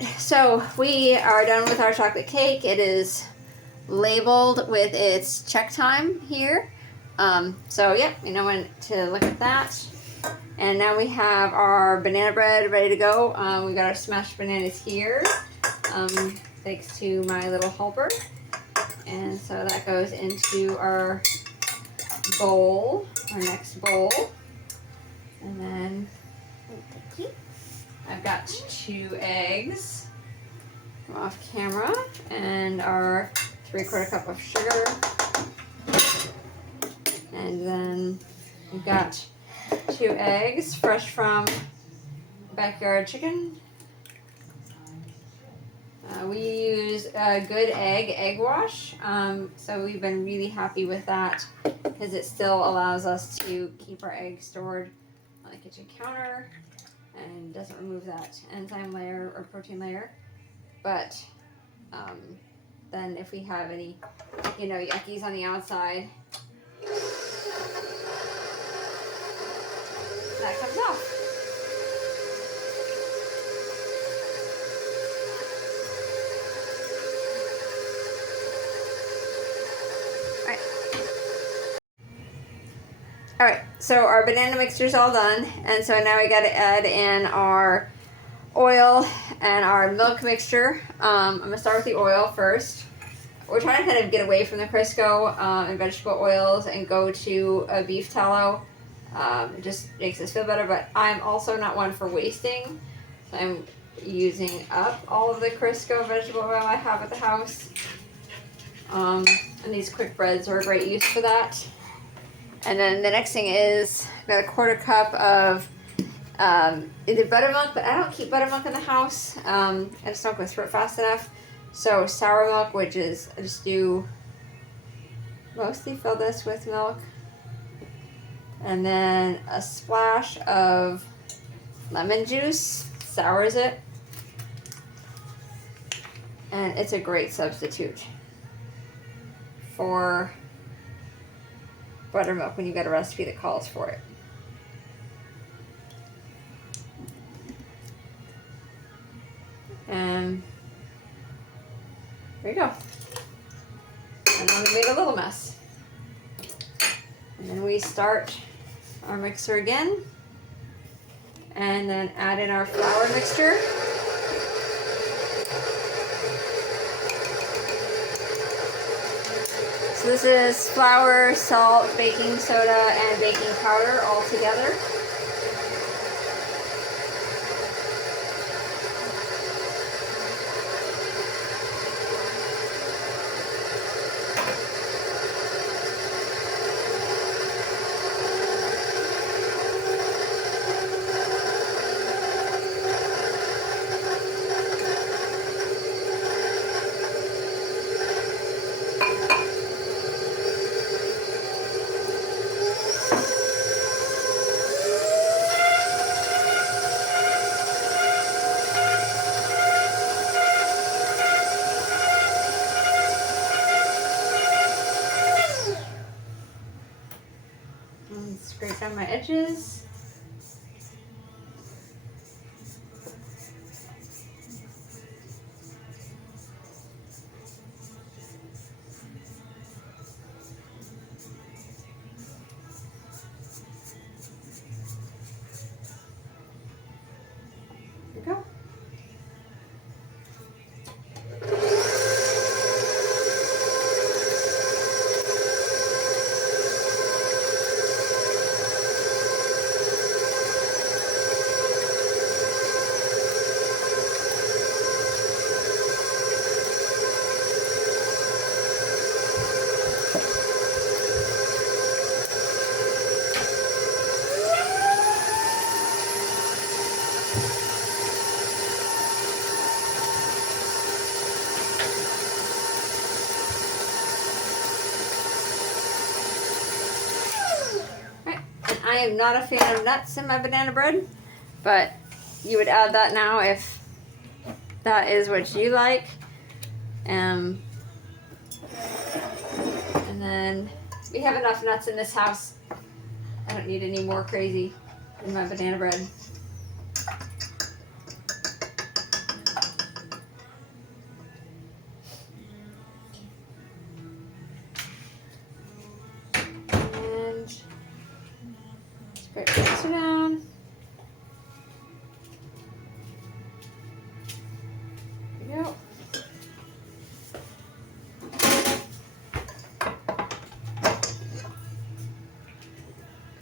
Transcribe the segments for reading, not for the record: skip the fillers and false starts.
Alright, so we are done with our chocolate cake. It is labeled with its check time here. So yeah, we know when to look at that. And now we have our banana bread ready to go. We got our smashed bananas here, thanks to my little helper. And so that goes into our bowl, our next bowl. And then I've got 2 eggs off camera and our 3/4 cup of sugar. And then we've got 2 eggs, fresh from backyard chicken. We use a good egg wash, so we've been really happy with that because it still allows us to keep our eggs stored on the kitchen counter and doesn't remove that enzyme layer or protein layer. But then if we have any, yuckies on the outside, that comes off. Alright, so our banana mixture is all done, and so now we got to add in our oil and our milk mixture. I'm going to start with the oil first. We're trying to kind of get away from the Crisco and vegetable oils and go to a beef tallow. It just makes us feel better, but I'm also not one for wasting. So I'm using up all of the Crisco vegetable oil I have at the house. And these quick breads are a great use for that. And then the next thing is about a 1/4 cup of either buttermilk, but I don't keep buttermilk in the house. I just don't go through it fast enough. So sour milk, which is, I just do mostly fill this with milk. And then a splash of lemon juice, sours it. And it's a great substitute for buttermilk when you get a recipe that calls for it. And there you go. And then we made a little mess. And then we start our mixer again. And then add in our flour mixture. So this is flour, salt, baking soda, and baking powder all together. Scrape down my edges. There we go. I am not a fan of nuts in my banana bread, but you would add that now if that is what you like. And then we have enough nuts in this house. I don't need any more crazy in my banana bread.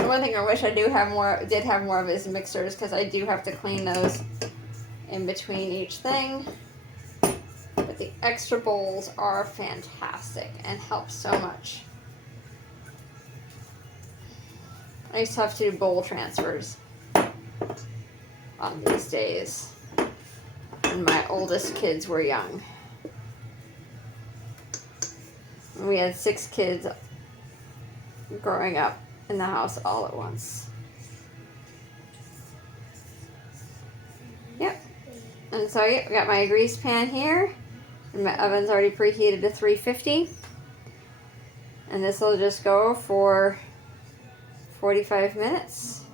one thing I wish I did have more of is mixers, because I do have to clean those in between each thing. But the extra bowls are fantastic and help so much. I used to have to do bowl transfers on these days when my oldest kids were young. We had 6 kids growing up in the house all at once. Yep. And so I got my grease pan here. And my oven's already preheated to 350. And this will just go for 45 minutes.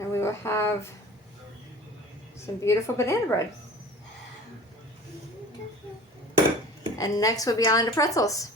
And we will have some beautiful banana bread. And next we'll be on to pretzels.